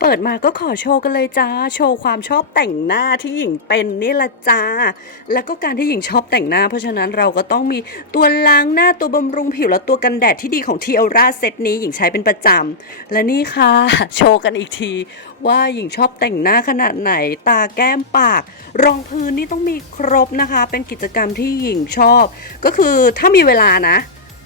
เปิดมาก็ขอโชว์กันเลยจ้า โชว์ความชอบแต่งหน้าที่หญิงเป็นนี่ละจ้า แล้วก็การที่หญิงชอบแต่งหน้า เพราะฉะนั้นเราก็ต้องมีตัวล้างหน้าตัวบำรุงผิวและตัวกันแดดที่ดีของที a ราเซตนี้หญิงใช้เป็นประจำ และนี่ค่ะ โชว์กันอีกที ว่าหญิงชอบแต่งหน้าขนาดไหน ตาแก้มปาก รองพื้นนี่ต้องมีครบนะคะ เป็นกิจกรรมที่หญิงชอบ ก็คือถ้ามีเวลานะ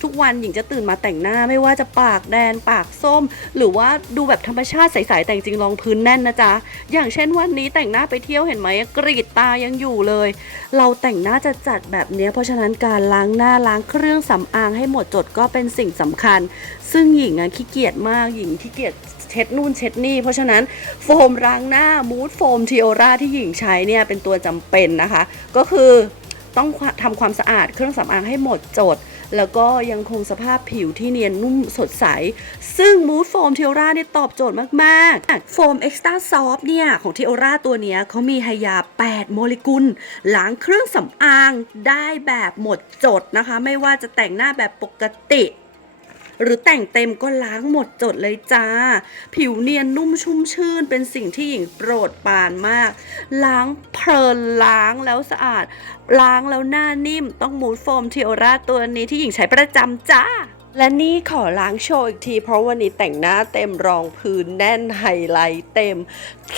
ทุกวันหญิงจะตื่นมาแต่งหน้าไม่ว่าจะปากแดงปากส้ม หรือว่าดูแบบธรรมชาติใสๆแต่จริงรองพื้นแน่นนะจ๊ะอย่างเช่นวันนี้แต่งหน้าไปเที่ยวเห็นไหมกรีดตายังอยู่เลย เราแต่งหน้าจะจัดแบบนี้เพราะฉะนั้นการล้างหน้าล้างเครื่องสำอางให้หมดจดก็เป็นสิ่งสำคัญ ซึ่งหญิงอะขี้เกียจมากหญิงขี้เกียจเช็ดนู่นเช็ดนี่ เพราะฉะนั้นโฟมล้างหน้ามูดโฟมทีโอราที่หญิงใช้เนี่ยเป็นตัวจำเป็นนะคะ ก็คือต้องทำความสะอาดเครื่องสำอางให้หมดจด แล้วก็ยังคงสภาพผิวที่เนียนนุ่มสดใส ซึ่งมูดโฟมเทโอราเนี่ยตอบโจทย์มากๆ โฟมเอ็กซ์ต้าซอฟเนี่ย ของเทโอราตัวเนี้ยเขามีไฮยา 8 โมเลกุล ล้างเครื่องสำอางได้แบบหมดจดนะคะ ไม่ว่าจะแต่งหน้าแบบปกติ หรือแต่งเต็มก็ล้างหมดจดเลยจ้า ผิวเนียนนุ่มชุ่มชื่น เป็นสิ่งที่หญิงโปรดปรานมาก ล้างเพลินล้างแล้วสะอาด ล้างแล้วหน้านิ่มต้องมูดโฟมเทียราตัวนี้ที่หญิงใช้ประจำจ้า และนี่ขอล้างโชว์อีกที เพราะวันนี้แต่งหน้าเต็มรองพื้นแน่นไฮไลท์เต็ม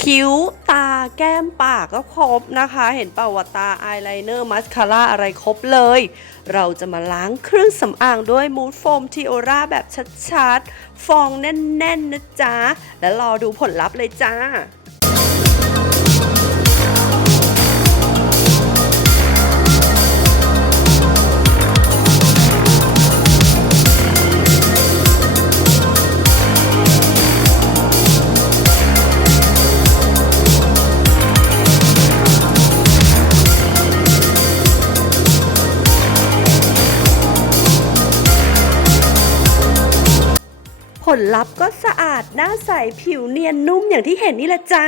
คิ้วตาแก้มปากก็ครบนะคะ เห็นเปล่าว่าตาอายไลเนอร์มัสคาร่าอะไรครบเลย เราจะมาล้างเครื่องสำอางด้วยมูดโฟมทีโอราแบบชัดๆ ฟองแน่นๆนะจ๊ะ แล้วรอดูผลลัพธ์เลยจ้า ผลลัพธ์ก็สะอาดหน้าใสผิวเนียนนุ่มอย่างที่เห็นนี่แหละจ้า